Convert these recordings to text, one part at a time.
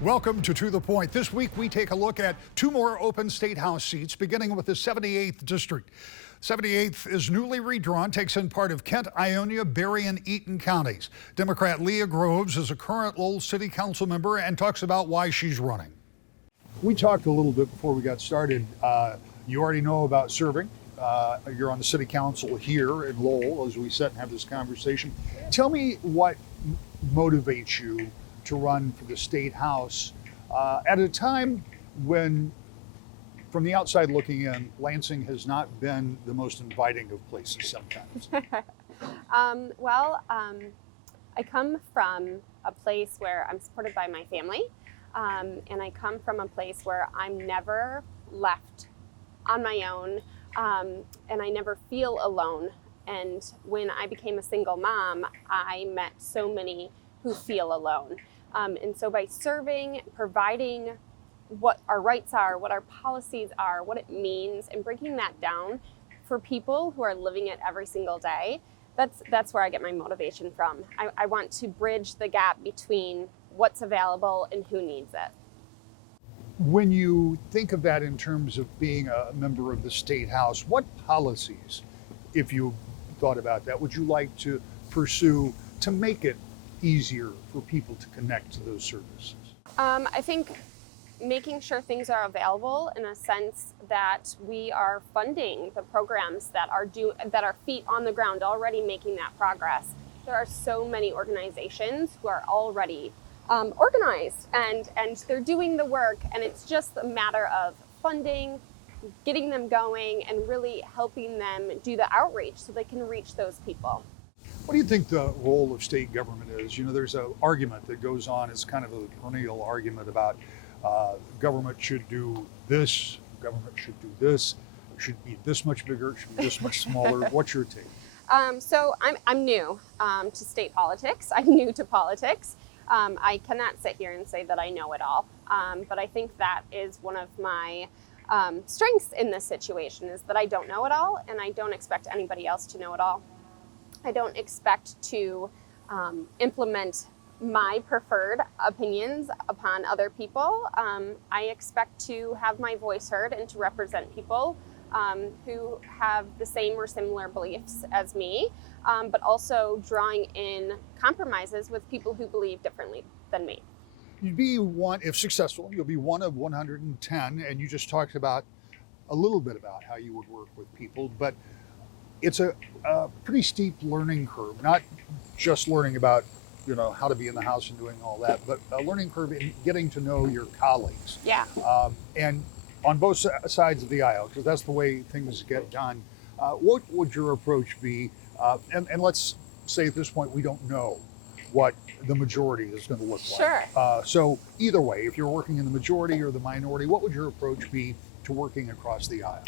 Welcome to the Point. This week we take a look at two more open state house seats, beginning with the 78th district. 78th is newly redrawn, takes in part of Kent, Ionia, Berry, and Eaton counties. Democrat Leah Groves is a current Lowell City Council member and talks about why she's running. We talked a little bit before we got started. You already know about serving. You're on the City Council here in Lowell as we sit and have this conversation. Tell me what motivates you to run for the state house at a time when, from the outside looking in, Lansing has not been the most inviting of places sometimes. I come from a place where I'm supported by my family, and I come from a place where I'm never left on my own, and I never feel alone. And when I became a single mom, I met so many who feel alone. And so by serving, providing what our rights are, what our policies are, what it means, and breaking that down for people who are living it every single day, that's where I get my motivation from. I want to bridge the gap between what's available and who needs it. When you think of that in terms of being a member of the state house, what policies, if you thought about that, would you like to pursue to make it easier for people to connect to those services? I think making sure things are available in a sense that we are funding the programs that are feet on the ground, already making that progress. There are so many organizations who are already organized and they're doing the work, and it's just a matter of funding, getting them going, and really helping them do the outreach so they can reach those people. What do you think the role of state government is? You know, there's an argument that goes on, it's kind of a perennial argument about government should do this, government should do this, it should be this much bigger, it should be this much smaller. What's your take? So I'm new to state politics. I'm new to politics. I cannot sit here and say that I know it all, but I think that is one of my strengths in this situation, is that I don't know it all, and I don't expect anybody else to know it all. I don't expect to implement my preferred opinions upon other people. I expect to have my voice heard and to represent people who have the same or similar beliefs as me, but also drawing in compromises with people who believe differently than me. You'd be one, if successful, you'll be one of 110, and you just talked about a little bit about how you would work with people, but it's a pretty steep learning curve, not just learning about, you know, how to be in the House and doing all that, but a learning curve in getting to know your colleagues. Yeah. And on both sides of the aisle, because that's the way things get done. What would your approach be? And let's say at this point, we don't know what the majority is going to look Sure. like. So either way, if you're working in the majority or the minority, what would your approach be to working across the aisle?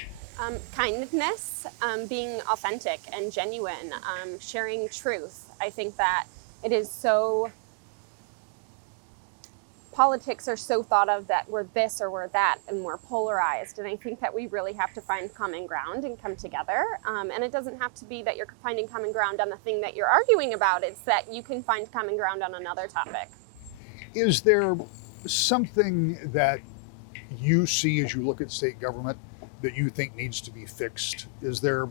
Kindness, being authentic and genuine, sharing truth. I think that it is so, politics are so thought of that we're this or we're that, and we're polarized. And I think that we really have to find common ground and come together. And it doesn't have to be that you're finding common ground on the thing that you're arguing about. It's that you can find common ground on another topic. Is there something that you see as you look at state government that you think needs to be fixed? Is there,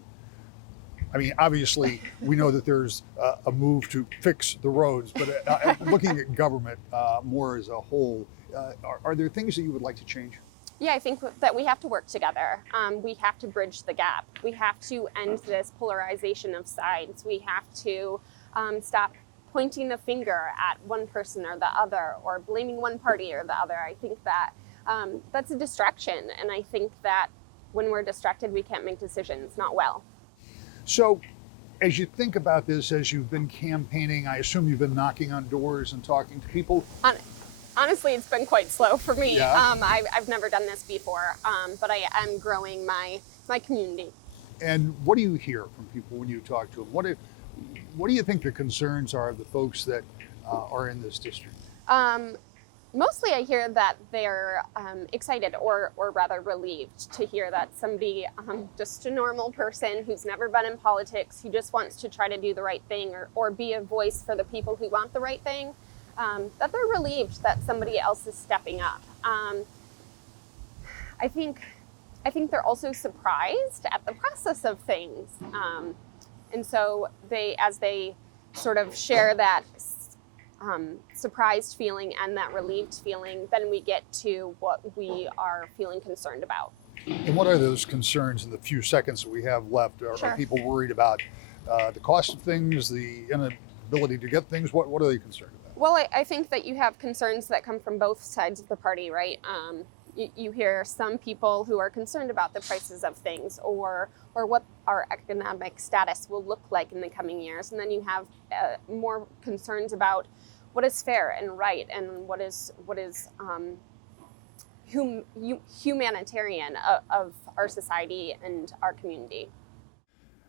I mean, obviously we know that there's a move to fix the roads, but looking at government more as a whole, are there things that you would like to change? Yeah, I think that we have to work together. We have to bridge the gap. We have to end this polarization of sides. We have to stop pointing the finger at one person or the other, or blaming one party or the other. I think that that's a distraction, and I think that when we're distracted, we can't make decisions, not well. So as you think about this, as you've been campaigning, I assume you've been knocking on doors and talking to people? Honestly, it's been quite slow for me. Yeah. I've never done this before, but I am growing my community. And what do you hear from people when you talk to them? What do you think the concerns are of the folks that are in this district? Mostly I hear that they're excited or rather relieved to hear that somebody, just a normal person who's never been in politics, who just wants to try to do the right thing or be a voice for the people who want the right thing, that they're relieved that somebody else is stepping up. I think they're also surprised at the process of things. And so as they sort of share that surprised feeling and that relieved feeling, then we get to what we are feeling concerned about. And what are those concerns in the few seconds that we have left? Are people worried about the cost of things, the inability to get things? What are they concerned about? Well, I think that you have concerns that come from both sides of the party, right? You hear some people who are concerned about the prices of things or what our economic status will look like in the coming years. And then you have more concerns about what is fair and right and what is humanitarian of our society and our community.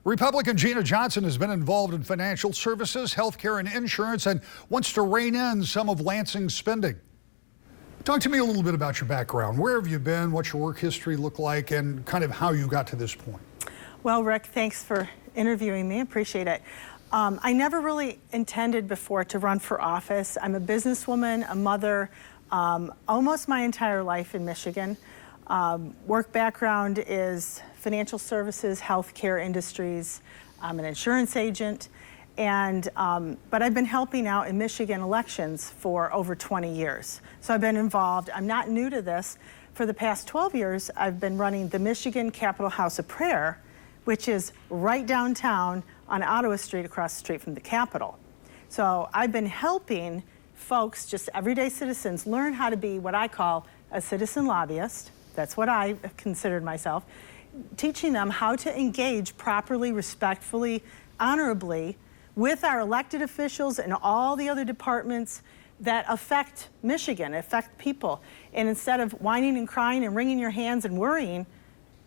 Republican Gina Johnson has been involved in financial services, healthcare, and insurance and wants to rein in some of Lansing's spending. Talk to me a little bit about your background. Where have you been? What's your work history look like? And kind of how you got to this point. Well, Rick, thanks for interviewing me. Appreciate it. I never really intended before to run for office. I'm a businesswoman, a mother, almost my entire life in Michigan. Work background is financial services, healthcare industries. I'm an insurance agent. But I've been helping out in Michigan elections for over 20 years. So I've been involved. I'm not new to this. For the past 12 years, I've been running the Michigan Capitol House of Prayer, which is right downtown on Ottawa Street, across the street from the Capitol. So I've been helping folks, just everyday citizens, learn how to be what I call a citizen lobbyist. That's what I considered myself. Teaching them how to engage properly, respectfully, honorably with our elected officials and all the other departments that affect Michigan, affect people. And instead of whining and crying and wringing your hands and worrying,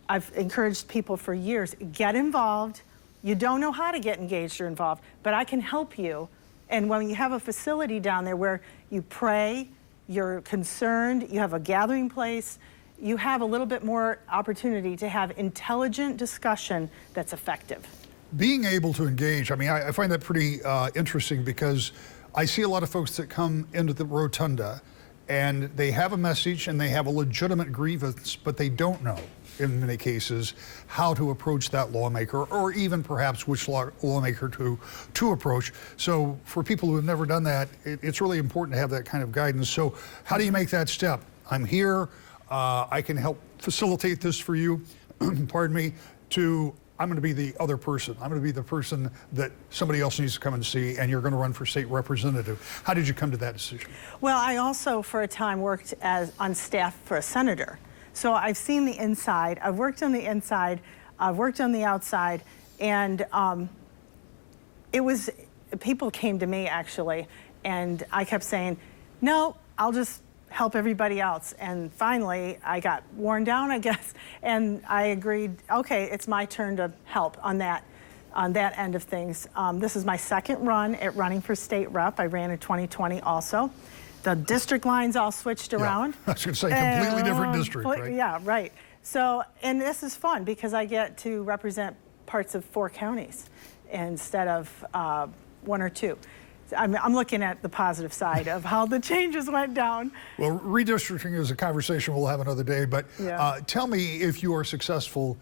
I've encouraged people for years, get involved. You don't know how to get engaged or involved, but I can help you. And when you have a facility down there where you pray, you're concerned, you have a gathering place, you have a little bit more opportunity to have intelligent discussion that's effective. Being able to engage, I mean, I find that pretty interesting because I see a lot of folks that come into the rotunda and they have a message and they have a legitimate grievance, but they don't know, in many cases, how to approach that lawmaker or even perhaps which lawmaker to approach. So for people who have never done that, it's really important to have that kind of guidance. So how do you make that step? I'm here, I can help facilitate this for you, pardon me, I'm going to be the other person. I'm going to be the person that somebody else needs to come and see, and you're going to run for state representative. How did you come to that decision? Well, I also, for a time, worked on staff for a senator. So I've seen the inside. I've worked on the inside. I've worked on the outside. And people came to me, actually, and I kept saying, no, I'll just help everybody else. And finally, I got worn down, I guess, and I agreed, okay, it's my turn to help on that end of things. This is my second run at running for state rep. I ran in 2020 also. The district lines all switched around. I was going to say, completely different district, right? Yeah, right. So, and this is fun because I get to represent parts of 4 counties instead of 1 or 2. I'm looking at the positive side of how the changes went down. Well, redistricting is a conversation we'll have another day, but tell me, if you are successful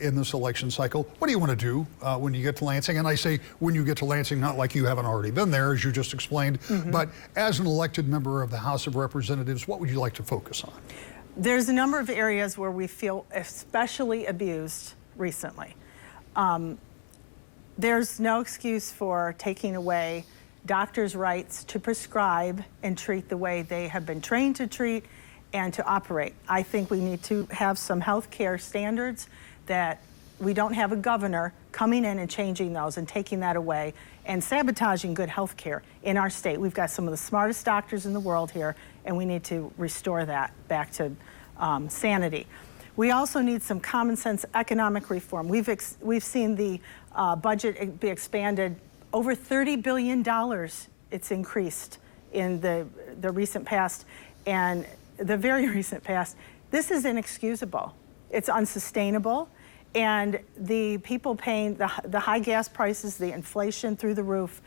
in this election cycle, what do you want to do when you get to Lansing? And I say when you get to Lansing, not like you haven't already been there, as you just explained, but as an elected member of the House of Representatives, what would you like to focus on? There's a number of areas where we feel especially abused recently. There's no excuse for taking away doctors' rights to prescribe and treat the way they have been trained to treat and to operate. I think we need to have some health care standards that we don't have a governor coming in and changing those and taking that away and sabotaging good health care in our state. We've got some of the smartest doctors in the world here, and we need to restore that back to sanity. We also need some common sense economic reform. We've seen the budget be expanded over $30 billion. It's increased in the recent past and the very recent past. This is inexcusable. It's unsustainable. And the people paying the high gas prices, the inflation through the roof,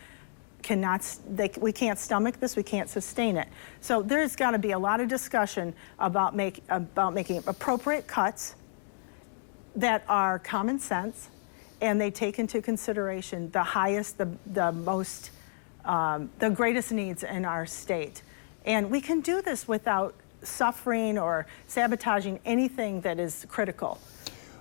we can't stomach this, we can't sustain it. So there's got to be a lot of discussion about making appropriate cuts that are common sense, and they take into consideration the highest, the most, the greatest needs in our state. And we can do this without suffering or sabotaging anything that is critical.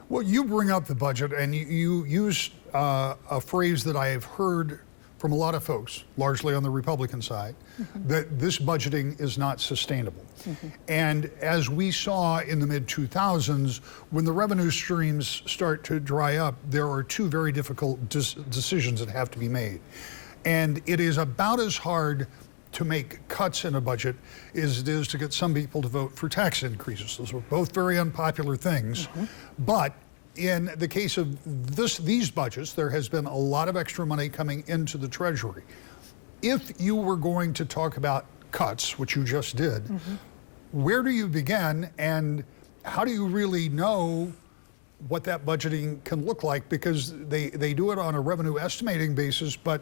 Well, you bring up the budget, and you use a phrase that I have heard from a lot of folks, largely on the Republican side, that this budgeting is not sustainable. And as we saw in the mid-2000s, when the revenue streams start to dry up, there are two very difficult decisions that have to be made. And it is about as hard to make cuts in a budget as it is to get some people to vote for tax increases. Those are both very unpopular things. But in the case of these budgets, there has been a lot of extra money coming into the Treasury. If you were going to talk about cuts, which you just did, where do you begin, and how do you really know what that budgeting can look like? Because they do it on a revenue estimating basis, but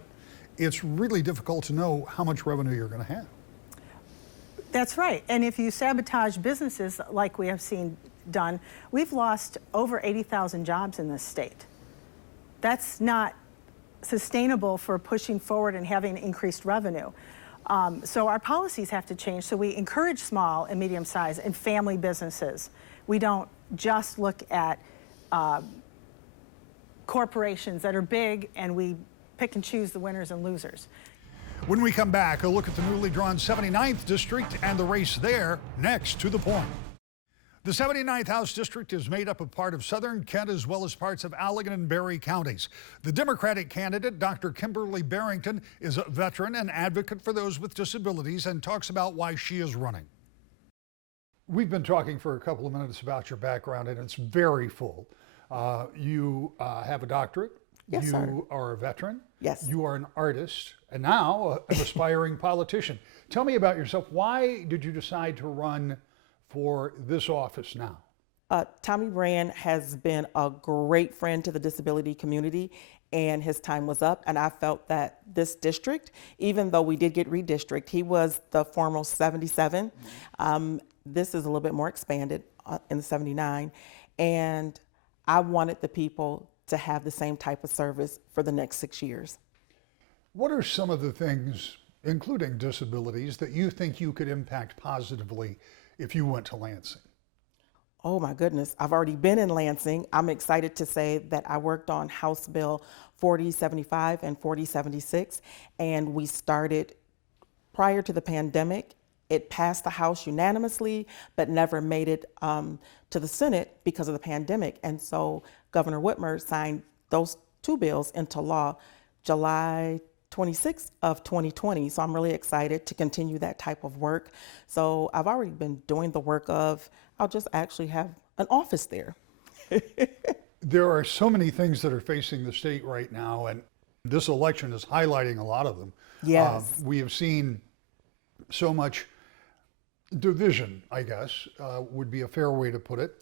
it's really difficult to know how much revenue you're going to have. That's right. And if you sabotage businesses like we have seen done, we've lost over 80,000 jobs in this state. That's not sustainable for pushing forward and having increased revenue. So our policies have to change, so we encourage small and medium-sized and family businesses. We don't just look at corporations that are big and we pick and choose the winners and losers. When we come back, a look at the newly drawn 79th District and the race there, next to The Point. The 79th House District is made up of part of southern Kent as well as parts of Allegan and Berry counties. The Democratic candidate, Dr. Kimberly Barrington, is a veteran and advocate for those with disabilities and talks about why she is running. We've been talking for a couple of minutes about your background, and it's very full. You have a doctorate. Yes, you sir. are a veteran. Yes. You are an artist, and now an aspiring politician. Tell me about yourself. Why did you decide to run for this office now? Tommy Brand has been a great friend to the disability community, and his time was up. And I felt that this district, even though we did get redistricted, he was the former 77. This is a little bit more expanded in the 79. And I wanted the people to have the same type of service for the next 6 years. What are some of the things, including disabilities, that you think you could impact positively if you went to Lansing? Oh my goodness, I've already been in Lansing. I'm excited to say that I worked on House Bill 4075 and 4076, and we started prior to the pandemic. It passed the House unanimously, but never made it to the Senate because of the pandemic. And so Governor Whitmer signed those two bills into law July 26th of 2020. So I'm really excited to continue that type of work. So I've already been doing the work of, I'll just actually have an office there. There are so many things that are facing the state right now, and this election is highlighting a lot of them. Yes. We have seen so much division, I guess, would be a fair way to put it.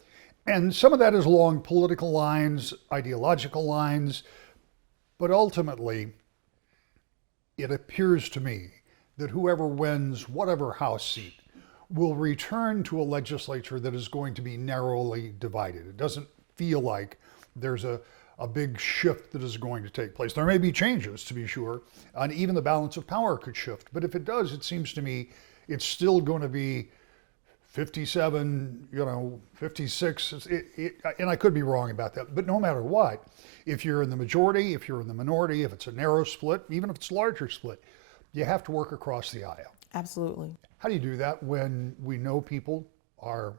And some of that is along political lines, ideological lines, but ultimately, it appears to me that whoever wins whatever House seat will return to a legislature that is going to be narrowly divided. It doesn't feel like there's a big shift that is going to take place. There may be changes, to be sure, and even the balance of power could shift. But if it does, it seems to me it's still going to be 57, 56, and I could be wrong about that. But no matter what, if you're in the majority, if you're in the minority, if it's a narrow split, even if it's a larger split, you have to work across the aisle. Absolutely. How do you do that when we know people are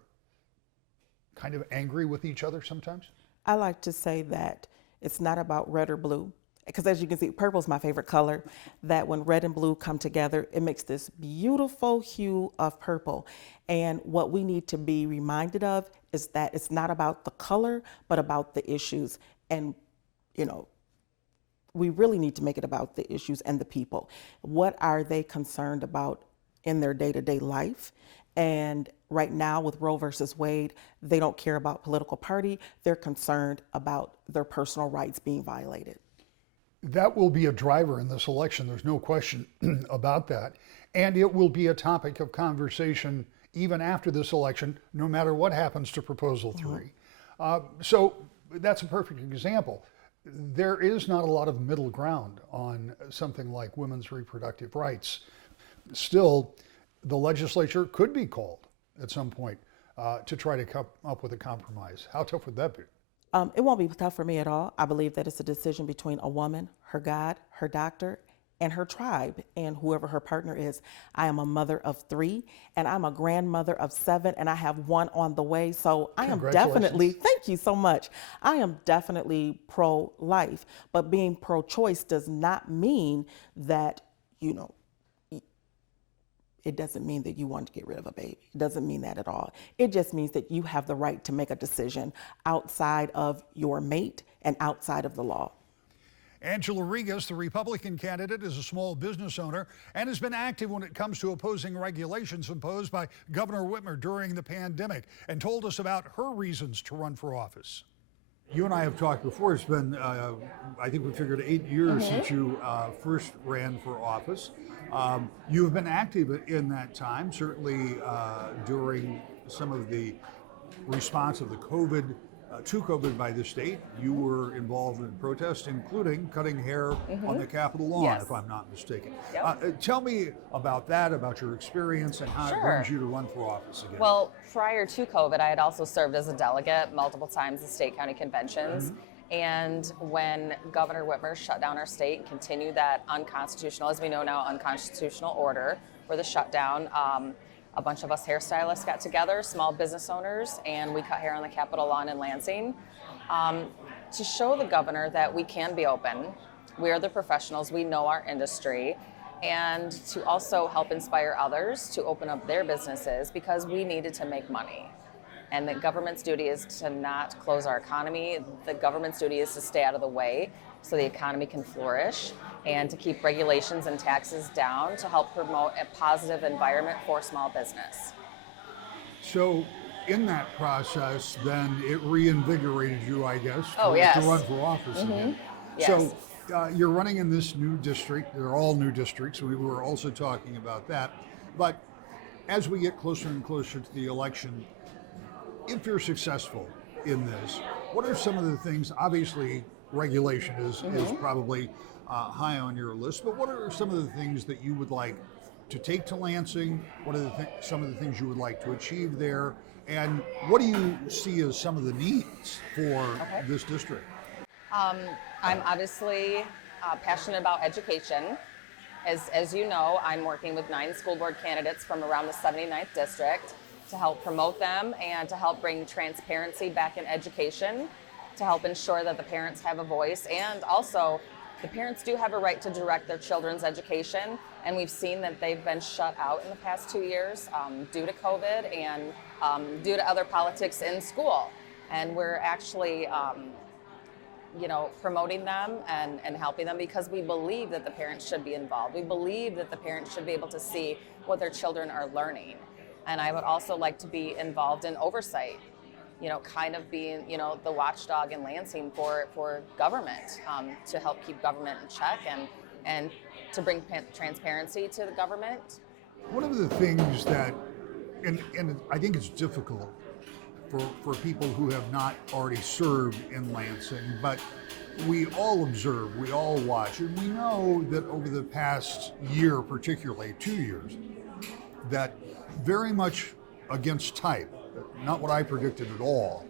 kind of angry with each other sometimes? I like to say that it's not about red or blue, because as you can see, purple is my favorite color, that when red and blue come together, it makes this beautiful hue of purple. And what we need to be reminded of is that it's not about the color, but about the issues. And, we really need to make it about the issues and the people. What are they concerned about in their day-to-day life? And right now with Roe versus Wade, they don't care about political party. They're concerned about their personal rights being violated. That will be a driver in this election. There's no question about that. And it will be a topic of conversation even after this election, no matter what happens to Proposal 3. So that's a perfect example. There is not a lot of middle ground on something like women's reproductive rights. Still, the legislature could be called at some point to try to come up with a compromise. How tough would that be? It won't be tough for me at all. I believe that it's a decision between a woman, her God, her doctor, and her tribe, and whoever her partner is. I am a mother of 3, and I'm a grandmother of 7, and I have 1 on the way. So I am definitely, thank you so much. I am definitely pro-life, but being pro-choice does not mean that, it doesn't mean that you want to get rid of a baby. It doesn't mean that at all. It just means that you have the right to make a decision outside of your mate and outside of the law. Angela Regas, the Republican candidate, is a small business owner and has been active when it comes to opposing regulations imposed by Governor Whitmer during the pandemic, and told us about her reasons to run for office. You and I have talked before. It's been, I think we figured 8 years since you first ran for office. You have been active in that time, certainly during some of the response of the to COVID by the state. You were involved in protests, including cutting hair on the Capitol lawn, if I'm not mistaken. Tell me about that, about your experience, and how it brings you to run for office again. Well, prior to COVID, I had also served as a delegate multiple times at state county conventions. And when Governor Whitmer shut down our state and continued that unconstitutional, as we know now, unconstitutional order for the shutdown, a bunch of us hairstylists got together, small business owners, and we cut hair on the Capitol lawn in Lansing to show the governor that we can be open. We are the professionals, we know our industry, and to also help inspire others to open up their businesses because we needed to make money. And the government's duty is to not close our economy. The government's duty is to stay out of the way so the economy can flourish, and to keep regulations and taxes down to help promote a positive environment for small business. So in that process, then it reinvigorated you, I guess, yes. to run for office again. Yes. So you're running in this new district. They're all new districts. We were also talking about that. But as we get closer and closer to the election, if you're successful in this, what are some of the things? Obviously, regulation is probably high on your list, but what are some of the things that you would like to take to Lansing? What are some of the things you would like to achieve there? And what do you see as some of the needs for this district? I'm obviously passionate about education. As you know, I'm working with 9 school board candidates from around the 79th district to help promote them and to help bring transparency back in education, to help ensure that the parents have a voice, and also the parents do have a right to direct their children's education, and we've seen that they've been shut out in the past 2 years due to COVID and due to other politics in school. And we're actually promoting them and helping them because we believe that the parents should be involved. We believe that the parents should be able to see what their children are learning. And I would also like to be involved in oversight, kind of being, the watchdog in Lansing for government, to help keep government in check and to bring transparency to the government. One of the things that, and I think it's difficult for people who have not already served in Lansing, but we all observe, we all watch, and we know that over the past year, particularly 2 years, that very much against type, not what I predicted at all.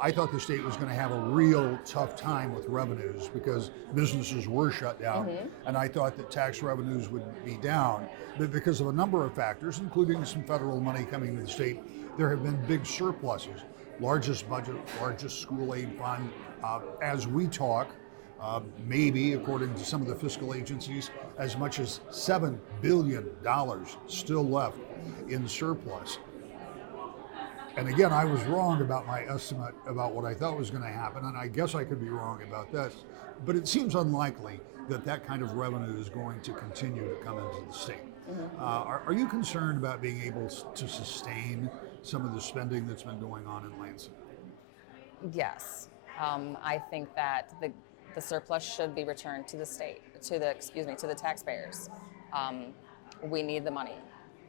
I thought the state was going to have a real tough time with revenues because businesses were shut down, and I thought that tax revenues would be down. But because of a number of factors, including some federal money coming to the state, there have been big surpluses. Largest budget, largest school aid fund. As we talk, maybe, according to some of the fiscal agencies, as much as $7 billion still left in surplus. And again, I was wrong about my estimate about what I thought was going to happen, and I guess I could be wrong about this, but it seems unlikely that that kind of revenue is going to continue to come into the state. Are you concerned about being able to sustain some of the spending that's been going on in Lansing? Yes. I think that The surplus should be returned to the state, to the taxpayers. We need the money.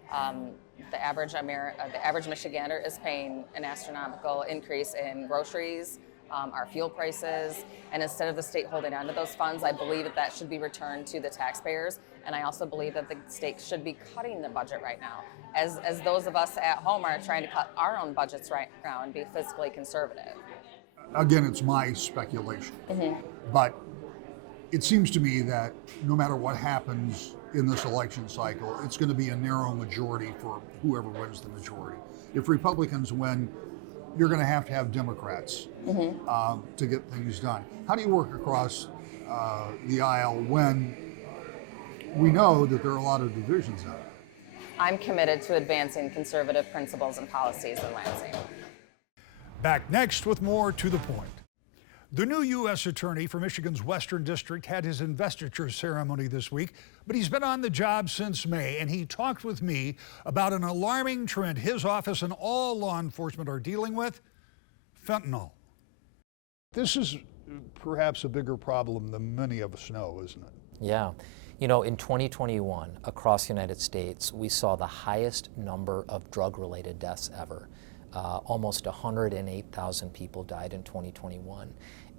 The average Michigander is paying an astronomical increase in groceries, our fuel prices, and instead of the state holding on to those funds, I believe that should be returned to the taxpayers, and I also believe that the state should be cutting the budget right now, as those of us at home are trying to cut our own budgets right now and be fiscally conservative. Again, it's my speculation, but it seems to me that no matter what happens in this election cycle, it's going to be a narrow majority for whoever wins the majority. If Republicans win, you're going to have Democrats to get things done. How do you work across the aisle when we know that there are a lot of divisions out there? I'm committed to advancing conservative principles and policies in Lansing. Back next with more To the Point. The new U.S. Attorney for Michigan's Western District had his investiture ceremony this week, but he's been on the job since May, and he talked with me about an alarming trend his office and all law enforcement are dealing with: fentanyl. This is perhaps a bigger problem than many of us know, isn't it? Yeah. You know, in 2021, across the United States, we saw the highest number of drug-related deaths ever. Almost 108,000 people died in 2021.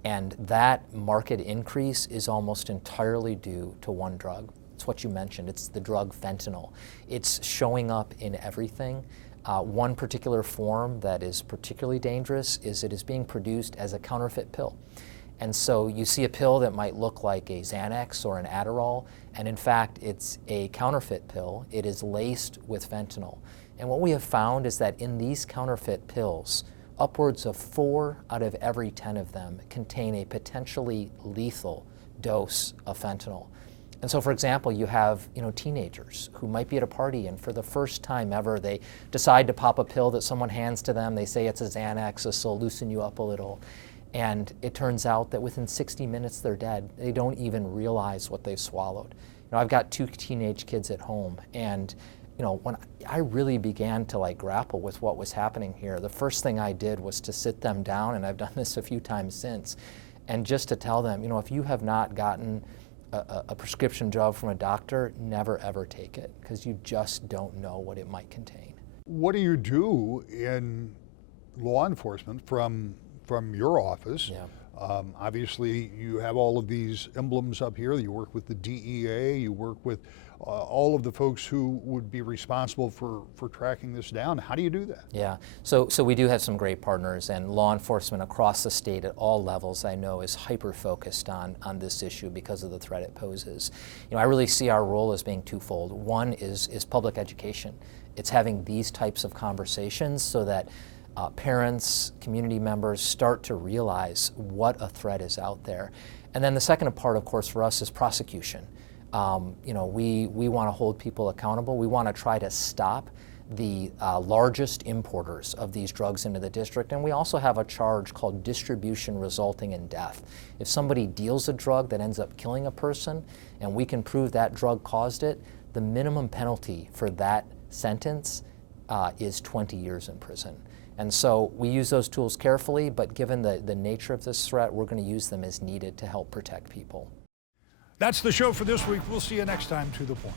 And that market increase is almost entirely due to one drug. It's what you mentioned. It's the drug fentanyl. It's showing up in everything. One particular form that is particularly dangerous is it is being produced as a counterfeit pill. And so you see a pill that might look like a Xanax or an Adderall, and in fact, it's a counterfeit pill. It is laced with fentanyl. And what we have found is that in these counterfeit pills, upwards of 4 out of every 10 of them contain a potentially lethal dose of fentanyl. And so, for example, you have teenagers who might be at a party, and for the first time ever, they decide to pop a pill that someone hands to them. They say it's a Xanax, this will loosen you up a little. And it turns out that within 60 minutes, they're dead. They don't even realize what they've swallowed. I've got 2 teenage kids at home, and when I really began to grapple with what was happening here, the first thing I did was to sit them down, and I've done this a few times since, and just to tell them, if you have not gotten a prescription drug from a doctor, never ever take it, because you just don't know what it might contain. What do you do in law enforcement from your office? Yeah. Obviously, you have all of these emblems up here. You work with the DEA, you work with all of the folks who would be responsible for tracking this down. How do you do that? Yeah, so we do have some great partners, and law enforcement across the state at all levels, I know, is hyper-focused on this issue because of the threat it poses. I really see our role as being twofold. One is public education. It's having these types of conversations so that parents, community members start to realize what a threat is out there. And then the second part, of course, for us is prosecution. We want to hold people accountable. We want to try to stop the largest importers of these drugs into the district. And we also have a charge called distribution resulting in death. If somebody deals a drug that ends up killing a person and we can prove that drug caused it, the minimum penalty for that sentence is 20 years in prison. And so we use those tools carefully, but given the nature of this threat, we're going to use them as needed to help protect people. That's the show for this week. We'll see you next time. To the Point.